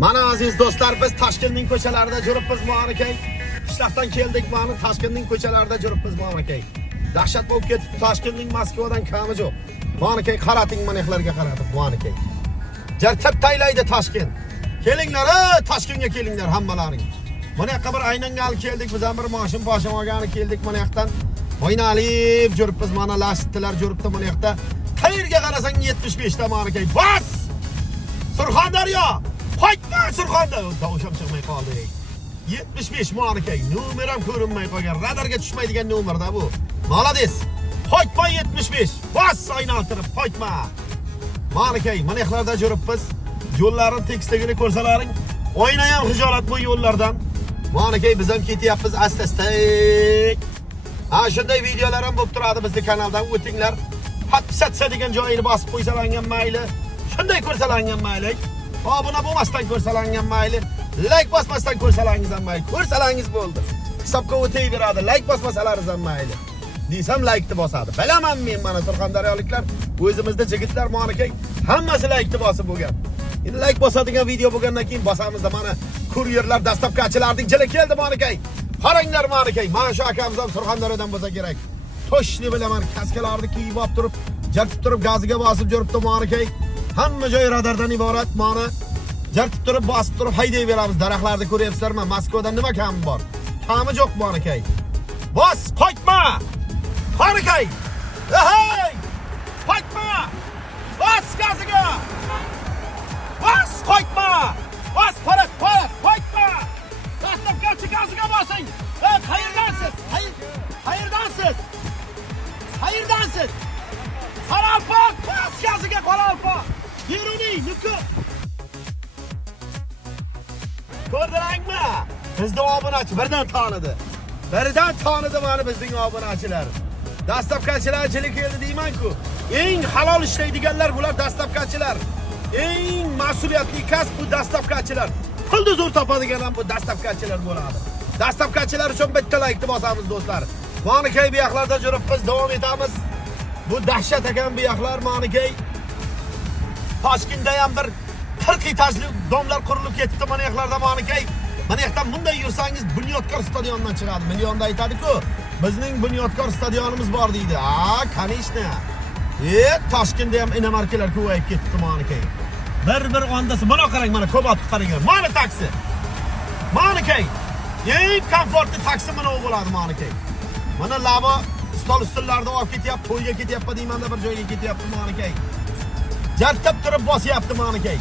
Mana aziz do'stlar, biz Toshkentning ko'chalarida yuribmiz ma'nakay. Qishloqdan keldik, mana Toshkentning ko'chalarida yuribmiz ma'nakay. Dahshat bo'lib ketdi, Toshkentning Moskvadan kami yo'q. Ma'nakay qarating, manexlarga qaratib ma'nakay. Jartib taylaydi Toshkent. Kelinglar, Toshkentga kelinglar hammalaring. Mana yoqqa bir aynangal keldik, biz ham bir mashin boshim olgani keldik mana yoqdan. O'ynalib yuribmiz, mana lashtlar yuribdi mana yoqda. Qayerga qarasang 75 ta ma'nakay. Bas! Surxondaryo! Qaytma Surxondaryo! O'sham chiqmay qoldi. 75 ma'nakay. Nomer ham ko'rinmay qolgan. Radarga tushmaydigan nomerda bu. Malades. Qaytma 75. Bas aylantirib qaytma. Ma'nakay, mana yoqlarda yuribmiz. Yo'llarning tekisligini ko'rsalaring, o'yna ham hijolat bu yo'llardan. Ma'nakay, biz ham ketyapmiz asta-asta. Shunday videolar ham bo'lib turadi bizning kanaldan, o'tinglar. Patsa degan joyini bosib qo'ysalangan mayli. Shunday ko'rsalangan mayli. Obuna bo'lmasdan ko'rsalangan mayli. Like bosmasdan ko'rsalangiz ham mayli. Ko'rsalangiz bo'ldi. Hisobga o'tayveradi. Like bosmasalaringiz ham mayli. Desam like-ni bosadi. Bilaman men mana Surxondaryoliklar, o'zimizda jigitlar ma'nakay, hammasi like-ni bosib bo'lgan. Endi like bosadigan video bo'lgandan keyin bosamiz da mana kuryerlar, dastavkachilarning jili keldi ma'nakay. Qaranglar ma'nakay, mana shu akamiz ham Surxondaryodan bo'lsa kerak. Toshni bilaman, kaskalarni kiyib olib turib, jartib turib gaziga bosib yuribdi ma'nakay. Hamma joy radardan iborat mana. Jartib turib, bosib turib haydayveramiz. Daraxtlarni ko'ryapsizlarmi? Moskvadan nima kami bor? Ta'mi yo'q ma'nakay. Bos, qaytma! Ma'nakay! Hey! Qaytma! Bos gaziga! Bas qaytma! Bas parat, qaytma! Dastavkachi gaziga bosing! Qayerdansiz? Qayerdansiz? Qayerdansiz? Qoralpoq, bas gaziga Qoralpoq! Yeruni, nuku! Ko'rdingmi? Bizning obunachi birdan tanidi. Birdan tanidi mana bizning obunachilar. Dastavkachilar keldi deyman-ku. Eng halol ishlaydiganlar bular dastavkachilar. Eng mas'uliyatli kasb bu dastavkachilar. Pulni zo'r topadigan ham bu dastavkachilar bo'ladi. Dastavkachilar uchun bitta like bosamiz do'stlar. Ma'nakay bu yoqlarda yuribmiz, davom etamiz. Bu dahshat ekan bu yoqlar ma'nakay. Toshkentda ham bir 40 etajli domlar qurilib ketibdi mana yoqlarda ma'nakay. Mana yoqdan bunday yursangiz Bunyodkor stadiondan chiqadi. Millionda aytadi-ku, bizning Bunyodkor stadionimiz bor deydi. Конечно. Toshkentda ham inomarkalar ko'payib ketibdi ma'nakay. Bir ondasi mana qarang, mana ko'p otib qaragan. Mana taksi. Ma'nakay. Eng komfortli taksi mana u bo'ladi ma'nakay. Mana labo stol ustunlarda olib ketyapti, to'yga ketyapti deymanda bir joyga ketyapti ma'nakay. Jartib turib bosyapti ma'nakay.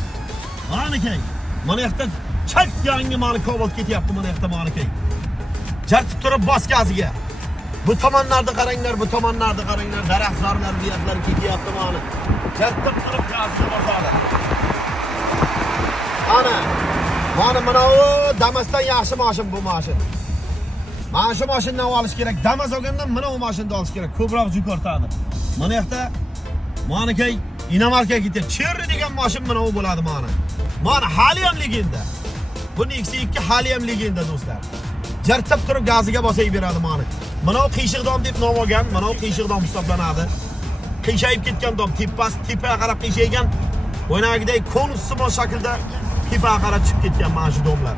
Ma'nakay. Mana yoqda chak yangi mana Cobalt ketyapti mana yoqda ma'nakay. Jartib turib bos gaziga. Bu tomonlarda qaranglar, bu tomonlarda qaranglar, daraxtlarlar bu yoqlar ketyapti mana. Jartib turib gaziga bosadi. Mana o Damas'dan yaxshi mashin bu mashin. Mana shu mashindan olish kerak. Damas olgandan mana bu mashinni olish kerak. Ko'proq yuk ortadi. Mana yoqda ma'nakay inomarkaga ketib, Cherry degan mashin mana u bo'ladi mana. Mana hali ham legenda. Bu X2 hali ham legenda do'stlar. Jartib turib gaziga bosay beradi mana. Mana u qiyshiqdom deb nom olgan, mana u qiyshiqdom hisoblanadi. Qiyshayib ketgan dom, tepaga qarab qiyshaygan. O'ynagidek konussimon shaklda tepaga qarab chiqib ketgan mana shu domlar.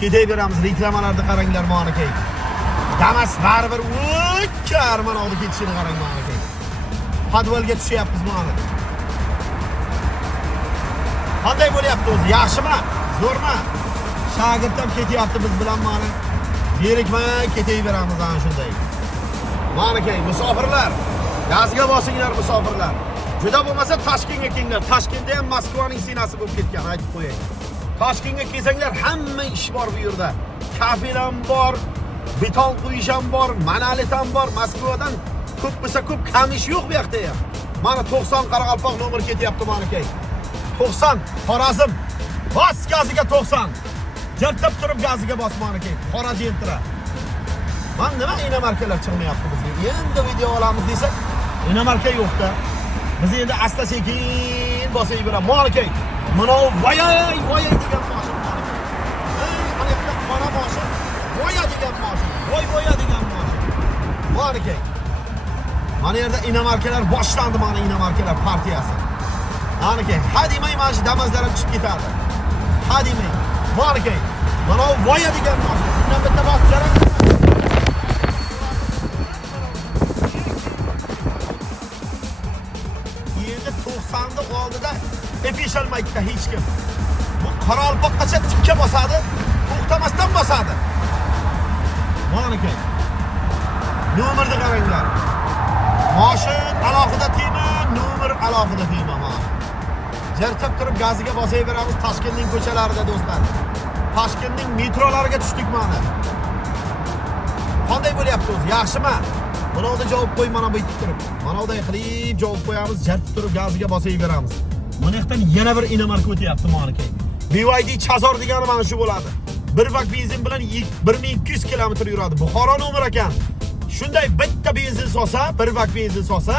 Ketayveramiz, reklamalarda qaranglar ma'nakay. Damas baribir o'tkar mana oldi ketishini qarang ma'nakay. Podvalga tushyapmiz mana. Qanday bo'lyapti o'zi? Yaxshimi? Zo'rmi? Shagird ham ketyapti biz bilan mana. Berikmay ketayveramiz ana shunday. Ma'nakay, musofirlar, gaziga bosinglar musofirlar. Juda bo'lmasa Toshkentga kelinglar. Toshkentda ham Moskvaning sinasi bo'lib ketgan, aytib qo'yay. Toshkentga kelsanglar hamma ish bor bu yerda. Kafe ham bor, beton quyish ham bor, monolit ham bor. Moskvadan ko'p bo'lsa ko'p kam ish yo'q bu yoqda ham. Mana 90 Qoraqalpoq nomer ketyapti ma'nakay. 90 Xorazm. Bos gaziga 90. Jartib turib gaziga bos ma'nakay. Qora jentra. Mana nima inomarkalar chiqmayapti bizga. Endi video olamiz desak, inomarka yo'q-da. Biz endi asta sekin bosay beramiz ma'nakay. Mana voy degan mashin ma'nakay. Mana yoqda qora mashin, voy degan mashin, voy degan mashin. Ma'nakay. Mana yerda inomarkalar boshlandi, mana inomarkalar partiyasi. Ma'nakay, ha demay mana shu Damaslar ham chiqib ketadi. Ha deyman. Mana key. Mana o voya degan mashina. Bundan bitta bosib chiqaram. Endi 90 oldida epesholmaydi hech kim. Bu Qoraqalpoqgacha tikka bosadi, to'xtamasdan bosadi. Mana key. Nomerni qaranglar. Mashin alohida tema, nomer alohida tema mana. Jertib turib gaziga bosaveramiz Toshkentning ko'chalarida do'stlar. Toshkentning metrolariga tushdik mana. Qanday bo'lyapti o'zi? Yaxshimi? Mana unda javob qo'y, mana bu yetib turib. Mana unda qilib javob qo'yamiz, jertib turib gaziga bosaveramiz. Mana yerdan yana bir inomarka o'tyapti mana key. BYD Chazor degani mana shu bo'ladi. Bir bak benzin bilan 1200 kilometr yuradi. Buxoro nomer ekan. Shunday bitta benzin solsa, bir bak benzin solsa,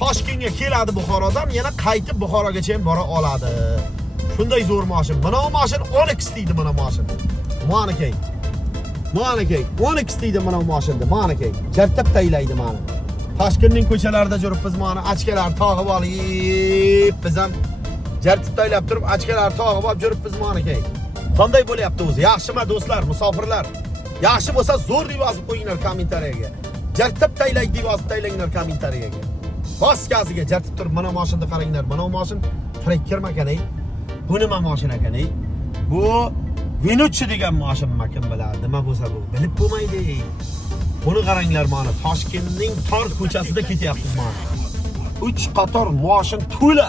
Toshkentga keladi Buxorodan, yana qaytib Buxorogacha ham bora oladi. Shunday zo'r mashin. Mana bu mashin 10x deydi mana mashin. Mana key. Mana key. 10x deydi mana bu mashinda. Mana key. Jartab taylaydi mana. Toshkentning ko'chalarida yuribmiz mana, achkalar tog'ib olib, biz ham jartib taylab turib, achkalar tog'ib olib yuribmiz mana key. Qanday bo'lyapti o'zi? Yaxshimi do'stlar, musofirlar? Yaxshi bo'lsa zo'r deb yozib qo'yinglar kommentariyaga. Jartib taylaydi deb yozib taylanglar kommentariyaga. Bos gaziga jartib turib mana mashinani qaranglar. Mana bu mashin trekker ekan-ey. Bu nima mashin ekan-ey? Bu Venucci degan mashin kim biladi? Nima bo'lsa bu? Bilib bo'lmaydi. Buni qaranglar mana Toshkentning tor ko'chasida ketyapmiz mana. 3 qator mashin to'la.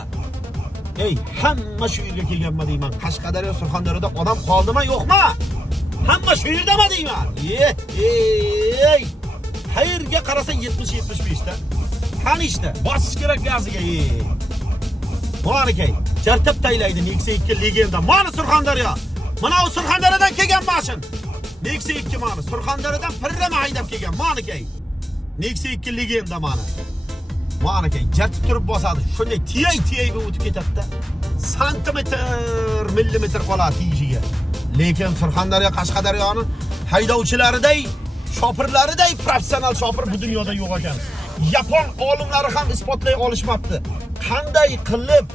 Ey, hamma shu yerga kelganmi deyman. Qashqadaryo, Surxondaryoda odam qoldimi, yo'qmi? Hamma shu yerdami deyman. Ey! Qayerga qarasa 70-75 ta. Qani ishda, bosish kerak gaziga. Mana key. Jartab taylaydi Nexia 2 legenda. Mana Surxondaryo. Mana o Surxondaryodan kelgan mashin. Nexia 2 mana Surxondaryodan pirrama haydab kelgan. Mana key. Nexia 2 legenda mana. Mana key. Jartib turib bosadi. Shunday tiyay bu o'tib ketadi. Santimetr, millimetr qoladi tiyishiga. Lekin Surxondaryo, Qashqadaryoning haydovchilariday, shopirlariday professional shopir bu dunyoda yo'q ekan. Yapon olimlari ham isbotlay olishmabdi. Qanday qilib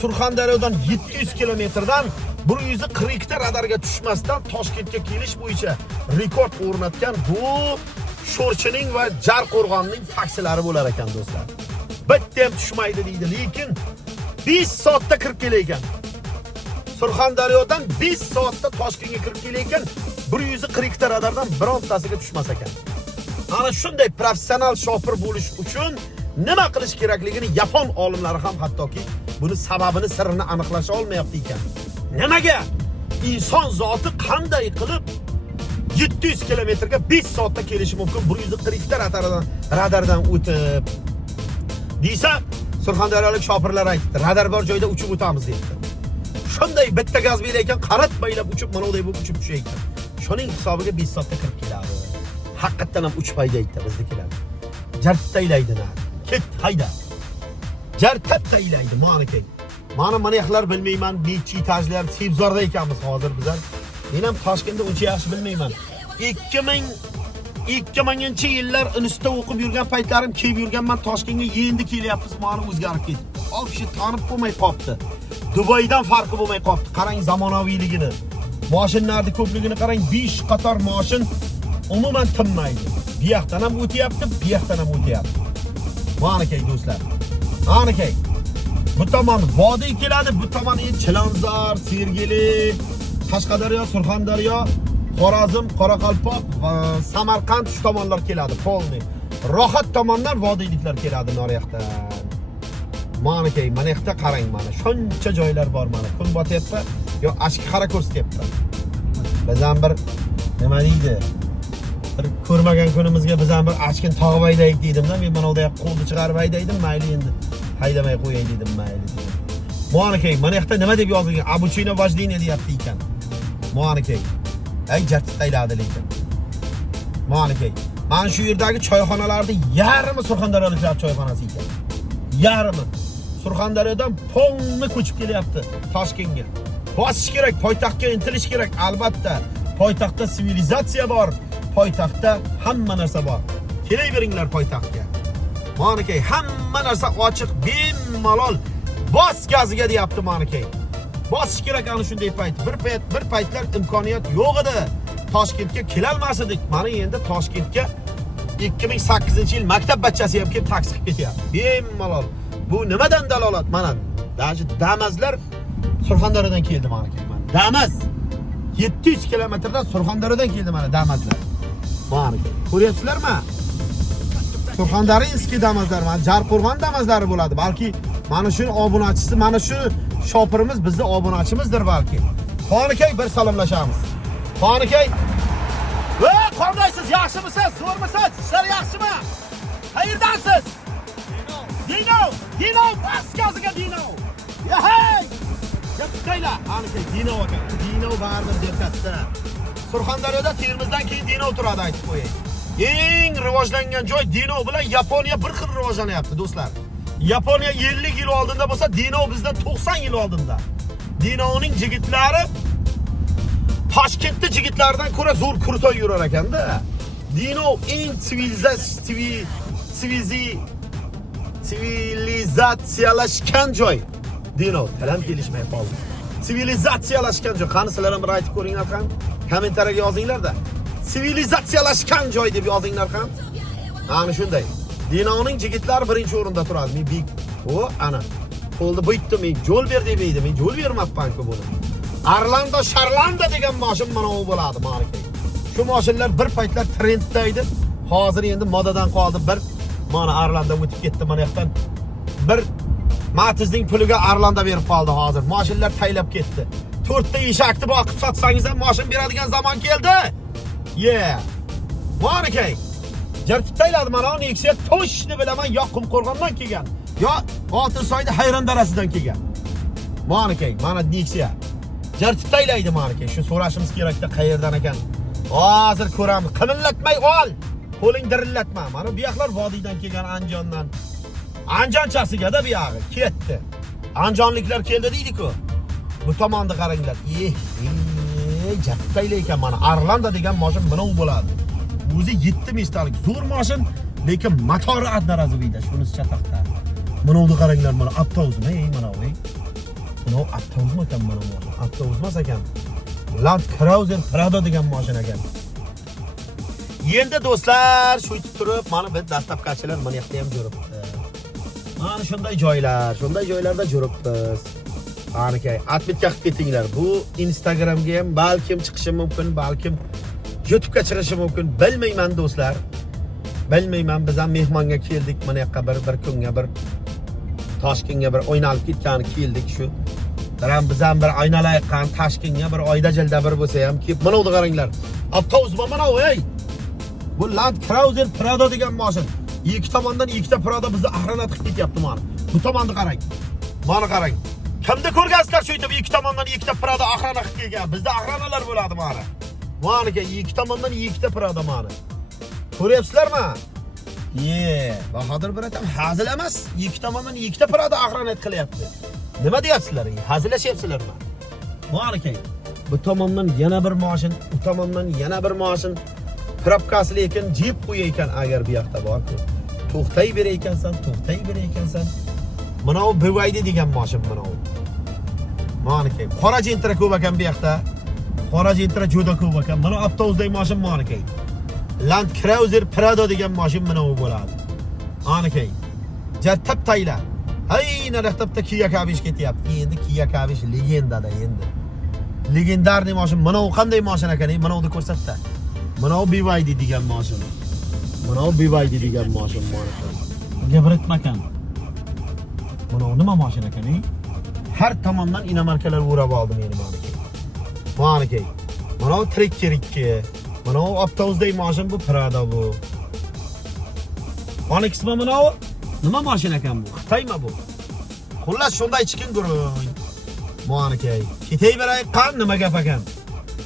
Surxondaryodan 700 kilometrdan 140 ta radarga tushmasdan Toshkentga kelish bo'yicha rekord o'rnatgan bu Sho'rchining va Jarqo'rg'onning taksilari bo'lar ekan do'stlar. Bitta ham tushmaydi deydi, lekin 5 soatda kirib kelaygan. Surxondaryodan 5 soatda Toshkentga kirib kelaygan 140 ta radardan birontasiga tushmas ekan. Ana shunday professional shopir bo'lish uchun nima qilish kerakligini Yapon olimlari ham hattoki buni sababini, sirrini aniqlasha olmayapti ekan. Nimaga? Inson zoti qanday qilib 700 kilometrga 5 soatda kelishi mumkin 140 ta radardan o'tib? Deysa, Surxondaryolik shopirlar aytdi, radar bor joyda uchib o'tamiz deydi. Shunday bitta gaz berayotgan qaratmaylab uchib, mana bunday bo'lib uchib tushaydi. Shuning hisobiga 5 soatda kirib keladi. Haqiqatan ham uchmaydi aytdi biznikilar. Jartib taylaydi. Ket, hayda. Jartib taylaydi mana key. Mana yaxlar bilmayman, necha etajlar Sebzorda ekanmiz hozir bizlar. Men ham Toshkentda uncha yaxshi bilmayman. 2000-yillar institutda o'qib yurgan paytlarim kelib yurganman Toshkentga, endi kelyapmiz, mana o'zgarib ketdi. Ol kishi tanib bo'lmay qopti. Dubaydan farqi bo'lmay qopti. Qarang zamonaviyligini. Mashinlarning ko'pligini qarang, 5 qator mashin umuman tinmaydi. Bu yoqdan ham o'tyapti, bu yoqdan ham o'tyapti. Mana key do'stlar. Mana key. Bu tomon vodiy keladi, bu tomon Chilonzor, Sergeli, Qashqadaryo, Surxondaryo, Xorazm, Qoraqalpoq va Samarqand shu tomonlar keladi, polni. Rohat tomondan vodiyliklar keladi nariyoqdan. Mana key, mana yoqda qarang mana. Shuncha joylar bor mana. Kun botyapti, yo ashki qara ko'rsatyapti. Biz ham bir nima deydi? Bir ko'rmagan kunimizga biz ham bir ashkin tog'ib haydaylik dedim-da, men mana unda qo'lni chiqarib haydaydim, mayli endi. Haydamay qo'yay dedim, mayli dedim. Mana key, mana yoqda nima deb yozilgan? Обучение вождения deyapti ekan. Mana key. Ay jartib tayladi lekin. Mana key. Mana shu yerdagi choyxonalarning yarmi Surxondaryoliklar choyxonasi ekan. Yarmi Surxondaryodan polni ko'chib kelyapti Toshkentga. Bosish kerak, poytaxtga intilish kerak, albatta. Poytaxtda sivilizatsiya bor, poytaxtda hamma narsa bor. Kelayveringlar poytaxtga. Mana key, hamma narsa ochiq, bemalol. Bos gaziga deyapti mana key. bosish kerak ana shunday payt. Bir paytlar imkoniyat yo'q edi. Toshkentga kela olmasdik. Mana endi Toshkentga 2008-yil maktab bachchasi ham kelib taksi qilib ketyapti. Bemalol. Bu nimadan dalolat? Mana даже Damazlar Surxondaryodan keldi mana kelman. Damaz 700 kilometrdan Surxondaryodan keldi mana Damazlar. Mana ko'ryapsizlarmi? Surxondaryoskiy Damazlar, mana Jarqo'rg'on Damazlari bo'ladi. Balki mana shu obunachisi, mana shu shopirimiz bizning obunachimizdir balki. Xonakay bir salomlashamiz. Xonakay. Va, qandaysiz? Yaxshimisiz? Zo'rmisiz? Ishlar yaxshimi? Qayerdansiz? Dino, bas gaziga Dino. Hey! Gaplaylar, Xonakay Dino aka. Dino bardir deb katta. Surxondaryoda Termizdan keyin Dino turadi aytib qo'yay. Eng rivojlangan joy Dino bilan Yaponiya bir xil rivojlanyapti do'stlar. Yaponiya 50 yil oldinda bo'lsa, Dino bizdan 90 yil oldinda. Dinoning yigitlari Toshkentda yigitlaridan ko'ra zo'r kurtoy yurar ekanda. Dino eng sivilizatsiyalashgan joy. Dino talam kelishmay qoldi. Sivilizatsiyalashgan joy. Qani sizlar ham bir aytib ko'ringlar ham. Kommentariyaga yozinglar-da. Sivilizatsiyalashgan joy deb yozinglar ham. Ana shunday. Dinoning yigitlari birinchi o'rinda turadi. Men bek. Ana. Qo'lda bo'ytdi men yo'l ber deb edi. Men yo'l bermabman-ku buni. Arlando Sharlanda degan mashin mana u bo'ladi, mana aka. Shu mashinlar bir paytlar trendda edi. Hozir endi modadan qoldi. Bir mana Arlando o'tib ketdi mana yoqdan. Bir Matizning puliga Arlando berib qoldi hozir. Mashinlar taylab ketdi. 4 ta eshakni boqib sotsangiz ham mashin beradigan zamon keldi. Mana aka. Jartib tayladi mana Nexia toshni bilaman yo Qumqo'rg'ondan kelgan. Yo Oltinsoyda Hayron darasidan kelgan. Mana aka, mana Nexia. Jartib taylaydi mana aka. Shu so'rashimiz kerakda qayerdan ekan. Hozir ko'ramiz. Qimillatmay ol. Qo'ling dirillatma. Mana bu yoqlar vodiydan kelgan Anjondan. Anjonchasiga-da bu yog'i ketdi. Anjonliklar keldi deydi-ku. Bu tomonda qaranglar. Jartib taylaydi ekan mana Arlando degan mashin mana u bo'ladi. O'zi 7 mestalik zo'r mashin, lekin motori adnarazoviyda, shunisi chataqda. Mana uni qaranglar, mana avtobusmi, mana u. Mana avtobusmi ekan mana bu. Avtobus emas ekan. Land Cruiser Prado degan mashin ekan. Endi do'stlar, shu yetib turib, mana biz dastlabkachilar mana yoqda ham yuribdi. Mana shunday joylarda yuribmiz. Anakay, atmitga qilib ketinglar. Bu Instagramga ham balkim chiqishi mumkin, balkim YouTube'ga chiqishi mumkin. Bilmayman do'stlar. Bilmayman, biz ham mehmonga keldik. Mana yoqqa bir kunga bir Toshkentga bir o'ynalib ketgani keldik shu. Biz ham bir aynalayotgan Toshkentga bir oyda jilda bir bo'lsa ham kelib, mana uni qaranglar. Avtobus mana u, ey. Bu Land Cruiser Prado degan mashin. Ikki tomondan ikkita Prado bizni ahronat qilib ketyapti mana. Bu tomonni qarang. Mana qarang. Kimni ko'rgansizlar shu yerda ikki tomondan ikkita Prado ahronat qilib kelgan. Bizda ahronalar bo'ladi mana. Maniga ikki tomondan ikkita Prado mana. Ko'ryapsizlarmi? Bahodir bir aytam hazil emas. Ikki tomondan ikkita Prado ahronat qilyapti. Nima deyapsizlar? Hazillashyapsizlarmi? Maniga bu tomondan yana bir mashin, u tomondan yana bir mashin. Probkasi lekin jip qo'yay ekan agar bu yoqda bor-ku. To'xtay beray ekansan. Mana u BYD degan mashin mana u. Maniga qora jentra ko'p ekan bu yoqda. Qora jentra juda ko'p ekan. Mana avtobusdagi mashin maniga. Land Cruiser Prado degan mashin mana u bo'ladi. Maniga. Jartab tayla. Ayna raqtabda Kia Kabish ketyapti. Endi Kia Kabish legendada endi. Legendarniy mashin. Mana u qanday mashin ekan? Mana uni ko'rsatdi. Mana u BYD degan mashin. Mana u BYD degan mashin mana. Gapirtmakan. Mana u nima mashin ekan? Har tomondan inomarkalar o'rab oldi meni maniga. Maniga. Mana u Trekker 2. Mana u avtobusdagi mashin bu Prado bu. Mana qismi mana u nima mashin ekan bu? Xitoymi bu? Xullas shunday chiqin guruh. Maniga. Ketayveray qan nima gap ekan?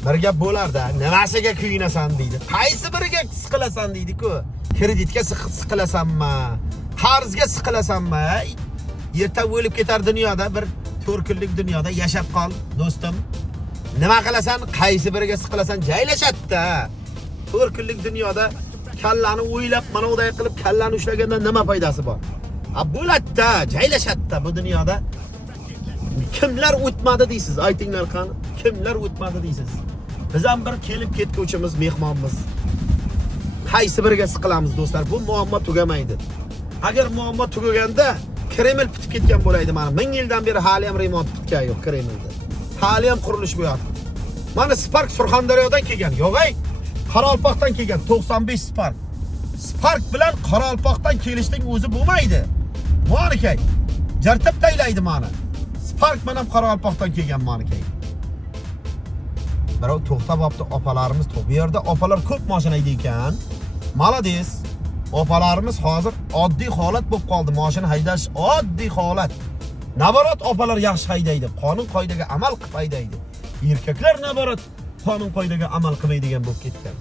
Bir gap bo'lar-da, nimasiga kuyinasan deydi. Qaysi biriga siqilasan deydi-ku. Kreditga siqilasanmi? Qarzga siqilasanmi? Erta o'lib ketar dunyoda bir 4 kunlik dunyoda yashab qol, do'stim. Nima qilasan? Qaysi biriga siqilasan? Joylashadi-da. 4 kunlik dunyoda kallani o'ylab, mana unday qilib kallani ushlaganda nima foydasi bor? Bo'ladi-da, joylashadi-da bu dunyoda. Kimlar o'tmadi deysiz? Aytinglar qani. Kimlar o'tmadi deysiz? Biz ham bir kelib ketuvchimiz, mehmonmiz. Qaysi biriga siqilamiz do'stlar? Bu muammo tugamaydi. Agar muammo tugaganda Kreml bitib ketgan bo'laydi mana. 1000 yildan beri hali ham remont bitgani yo'q Kremlda. Hali ham qurilish bo'lyapti. Mana Spark Surxondaryodan kelgan. Yo'g'ay, Qoraqalpoqdan kelgan 95 Spark. Spark bilan Qoraqalpoqdan kelishning o'zi bo'lmaydi. Monikay. Jartib taylaydi mana. Spark bilan Qoraqalpoqdan kelgan monikay. Birov to'xtab olibdi, opalarimiz bu yerda opalar ko'p mashina haydi ekan. Malades. Opalarimiz hozir oddiy holat bo'lib qoldi. Mashina haydash oddiy holat. Nabarat opalar yaxshi haydaydi. Qonun qoidaga amal qilib haydaydi. Erkaklar nabarat qonun qoidaga amal qilmaydigan bo'lib ketgan.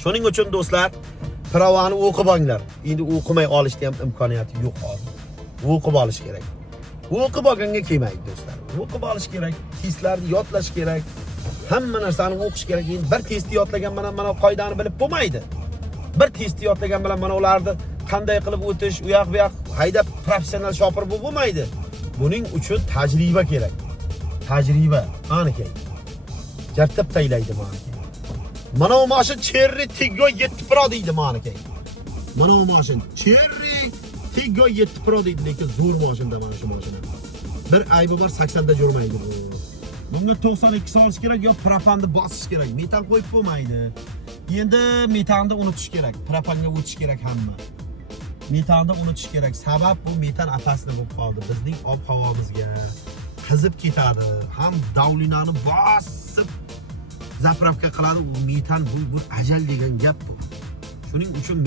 Shuning uchun do'stlar, pravani o'qib olinglar. Endi o'qimay olishga ham imkoniyati yo'q hozir. O'qib olish kerak. O'qib olganga kelmaydi do'stlar. O'qib olish kerak, testlarni yodlash kerak. Hamma narsani o'qish kerak. Endi bir testni yodlagan bilan mana qoidani bilib bo'lmaydi. Bir testni yodlagan bilan mana ularni qanday qilib o'tish, u yoq bu yoq haydab professional shofir bo'lmaydi. Buning uchun tajriba kerak. Tajriba, aniq. Jartib taylaydi mana. Mana bu mashin Cherry Tiggo 7 Pro deydi mana. Mana bu mashin Cherry Tiggo 7 Pro deydi, lekin zo'r mashinda mana shu mashina. Bir aybi bor 80 da yurmaydi bu. Bunga 92 solish kerak yo propanni bosish kerak. Metan qo'yib bo'lmaydi. Endi metanni unutish kerak. Propanga o'tish kerak hamma. Metanni unutish kerak. Sabab bu metan apasli bo'lib qoldi. Bizning ob-havomizga qizib ketadi. Ham davlinani bosib zapravka qiladi. U metan bu ajal degan gap bu. Shuning uchun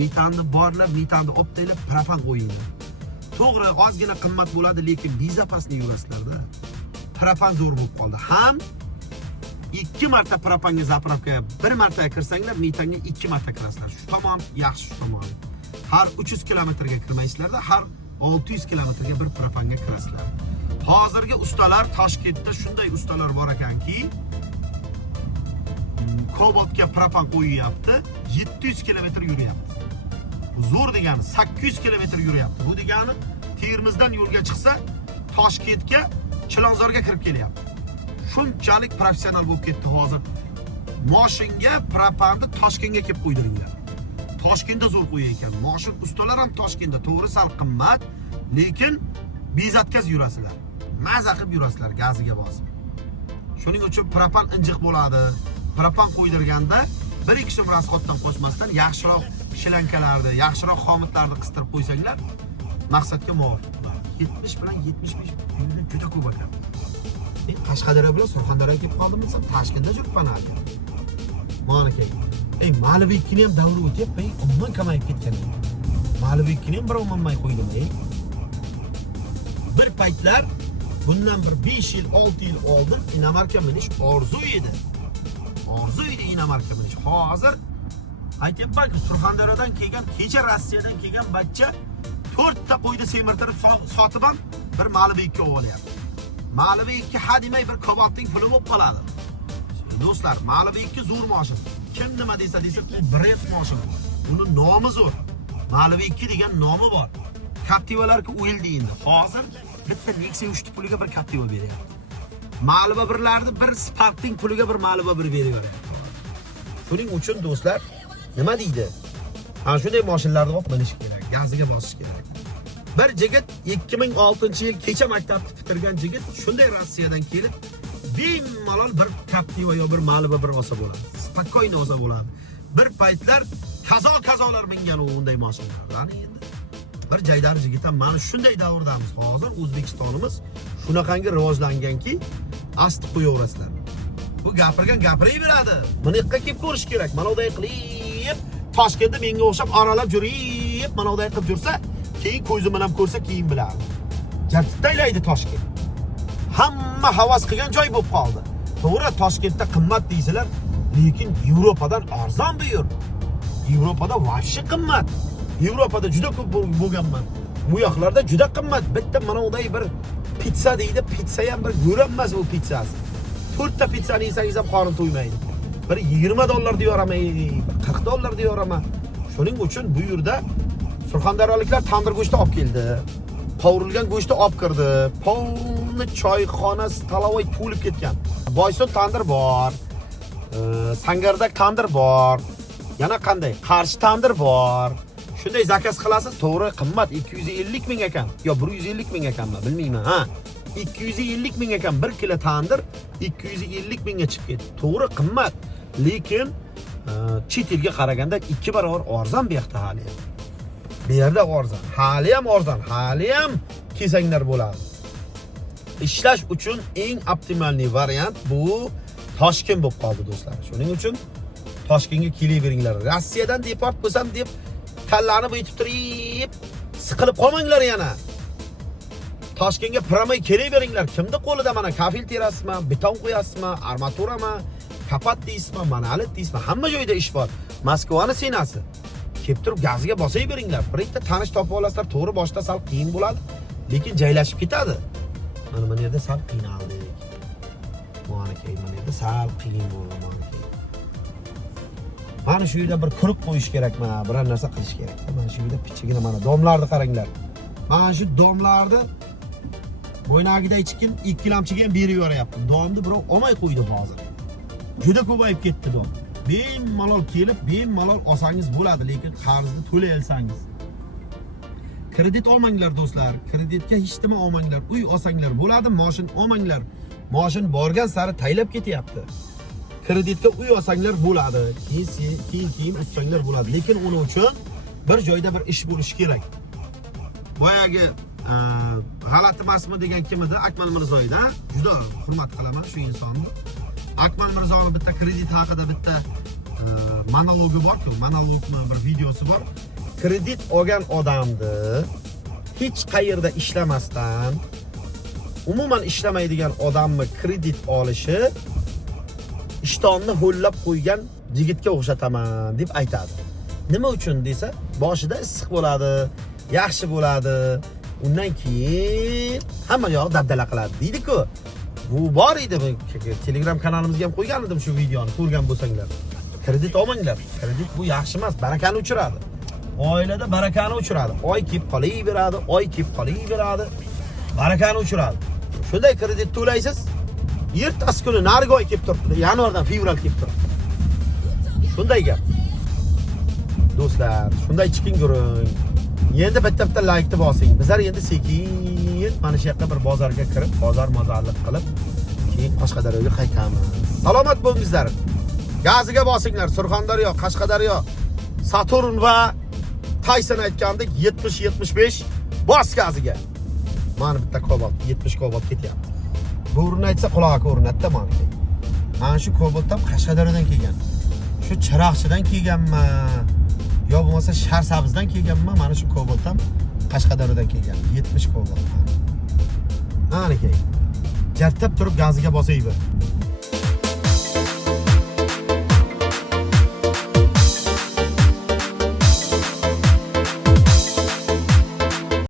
metanni borlab, metanni optaylab propan qo'yinglar. To'g'ri, ozgina qimmat bo'ladi, lekin bezapasni yurasizlarda. Propan zo'r bo'lib qoldi. Ham 2 marta propanga zapravkaga 1 marta kirsanglar, metanga 2 marta kirasizlar. Shu tomon yaxshi, shu tomon. Har 300 kilometrga kirmaysizlarda, har 600 kilometrga bir propanga kirasizlar. Hozirgi ustalar Toshkentda shunday ustalar bor ekanki, Kobotga propan qo'yyapti, 700 kilometr yuryapti. Zo'r degani 800 kilometr yuryapti. Bu degani Termizdan yo'lga chiqsa, Toshkentga, Chilonzorga kirib kelyapti. Shunchalik professional bo'lib ketdi hozir. Mashinga propanni Toshkentga kelib qo'ydiringlar. Toshkentda zo'r qo'ygan ekan. Mashin ustalar ham Toshkentda, to'g'ri sal qimmat, lekin bezatkaz yurasizlar. Maza qilib yurasizlar gaziga bosib. Shuning uchun propan injiq bo'ladi. Propan qo'ydirganda 1-2 so'm rasxoddan qo'shmasdan yaxshiroq shilankalarni, yaxshiroq xomutlarni qistirib qo'ysanglar, maqsadga muvofiq. 70 bilan 75 yilda juda ko'p ekan. Qashqadaryo bilan Surxondaryoga kelib qoldim desam, Toshkentda yuribman hali. Mana keyin. Ma'lumot 2 ni ham davri o'tyapti, umuman kamayib ketgan. Ma'lumot 2 ni ham bir o'mamay qo'ydim. Bir paytlar bundan bir 5 yil, 6 yil oldin Dinamarka minish orzu edi. Orzu edi Dinamarka minish. Hozir aytyapman-ku, Surxondaryodan kelgan, kecha Rossiyadan kelgan bachcha 4 ta qo'yda semirtirib sotib ham bir Malibu 2 olyapti. Malibu 2 hadimay bir Kobotning puli bo'lib qoladi. Do'stlar, Malibu 2 zo'r mashina. Kim nima desa, u brend mashina. Uni nomi zo'r. Malibu 2 degan nomi bor. Captivalarga o'yildi endi. Hozir bitta Nexia 3 puliga bir Captiva beryapti. Malibu 1larni bir Sparkning puliga bir Malibu 1 beraveradi. Shuning uchun do'stlar, nima deydi? Ana shunday mashinalarni olib minish kerak, gaziga bosish kerak. Bir jigit 2006-yil kecha maktabni bitirgan jigit shunday Rossiyadan kelib, bemalol bir Captiva yo bir Malibu 1 olsa bo'ladi. Spokойно olsa bo'ladi. Bir paytlar kazolar mingan unday mashinalar. Qani endi bir jaydar jigitdan mana shunday davrdamiz. Hozir O'zbekistonimiz shunaqangi rivojlanganki, asti qo'yaverasizlar. Bu gapiraveradi. Buni yoqqa kelib ko'rish kerak. Mana unday qilib, Toshkentda menga o'xshab oralab yurib, mana unday qilib yursa, keyin ko'zim bilan ko'rsa, keyin biladi. Jartib taylaydi Toshkent. Hamma havas qilgan joy bo'lib qoldi. To'g'ri, Toshkentda qimmat deysilar, lekin Yevropadan arzon bu yer. Yevropada vahshiy qimmat. Yevropada juda ko'p bo'lganman. Bu yoqlarda juda qimmat. Bitta mana unday bir pizza deydi, pizza ham bir ko'rinmas u pizzasi. 4 ta pizzani yesangiz ham qorin to'ymaydi. Bir $20 deyapman, $40 deyapman. Shuning uchun bu yerda Surxondaryoliklar tandir go'shti olib keldi. Qovurilgan go'shtni olib kirdi. Polni choyxona stalovoy to'lib ketgan. Boysun tandir bor. Sangardak tandir bor. Yana qanday? Qarshi tandir bor. Shunday zakaz qilasiz, to'g'ri qimmat 250 ming ekan. Yo 150 ming ekanmi, bilmayman. Ha. 250 ming ekan 1 kilo tandir 250 mingga chiqib ketdi. To'g'ri qimmat, lekin chet elga qaraganda 2 barobar arzon bu yoqda hali. Bu yerda arzon, hali ham arzon, hali ham kesanglar bo'ladi. Ishlash uchun eng optimalniy variant bu Toshkent bo'lib qoldi do'stlar. Shuning uchun Toshkentga kelaveringlar. Rossiyadan deport bo'lsam deb kallanib yetib turib, siqilib qolmanglar yana. Toshkentga piramay kelaveringlar. Kimni qo'lida mana kafil terasizmi, beton qo'yasizmi, armaturami, kapat deysizmi, monolit deysizmi, hamma joyda ish bor. Moskvani senasi. Kelib turib gaziga bosaveringlar. Bir ikkita tanish topib olasizlar, to'g'ri boshda sal qiyin bo'ladi, lekin joylashib ketadi. Mana yerda sal qiynaldik. Mana yerda sal qiyin bo'ldi. Mana shu yerda bir quruq qo'yish kerakmi, biror narsa qilish kerak. Mana shu yerda pichigina mana domlarni qaranglar. Mana shu domlarni bo'ynagiday chiqin 2 lamchiga ham berib yuboryapti. Domni birov olmay qo'ydi hozir. Juda ko'payib ketdi dom. Bemalol kelib, bemalol olsangiz bo'ladi, lekin qarzni to'lay olsangiz. Kredit olmanglar do'stlar. Kreditga hech nima olmanglar. Uy olsanglar bo'ladi, mashin olmanglar. Mashin borgan sari taylab ketyapti. Kreditga uy olsanglar bo'ladi. Keyin utsanglar bo'ladi. Lekin uning uchun bir joyda bir ish bo'lishi kerak. Boyagi g'alati emasmi degan kim edi? Akmal Mirzoyda juda hurmat qilaman shu insonni. Akmal Mirzoning bitta kredit haqida bitta monologi bor-ku, monologning bir videosi bor. Kredit olgan odamni hech qayerda ishlamasdan, umuman ishlamaydigan odamni kredit olishi ishtonni ho'llab qo'ygan yigitga o'xshataman deb aytadi. Nima uchun desa, boshida issiq bo'ladi, yaxshi bo'ladi. Undan keyin hamma yoq dabdala qiladi deydi-ku. Bu bor edi, Telegram kanalimizga ham qo'ygan edim shu videoni, ko'rgan bo'lsanglar. Kredit olmanglar. Kredit bu yaxshi emas, barakani o'chiradi. Oilada barakani o'chiradi. Oy kelib qolaveradi, oy kelib qolaveradi. Barakani o'chiradi. Shunday kredit to'laysiz, ertasi kuni narigi oy kelib turibdi, yanvardan fevral kelib turibdi. Shunday gap. Do'stlar, shunday chiqing guring. Endi bitta like ni bosing. Bizlar endi sekin mana shu yoqqa bir bozorga kirib, bozor-mozorlik qilib, keyin Qashqadaryoga qaytamiz. Salomat bo'lingizlar. Gaziga bosinglar. Surxondaryo, Qashqadaryo, Saturn va Tyson aytgandek 70-75 bos gaziga. Mana bitta Cobalt 70 Cobalt ketyapti. Bo'rini aytsa quloqqa o'rnatdi mana. Mana shu Cobalt ham Qashqadaryodan kelgan. Shu Chiroqchidan kelganmi? Yo bo'lmasa Sharsabzdan kelganmi? Mana shu Cobalt ham Qashqadaryodan kelgan. 70 Cobalt. Mana keyin. Jartab turib gaziga bosayver.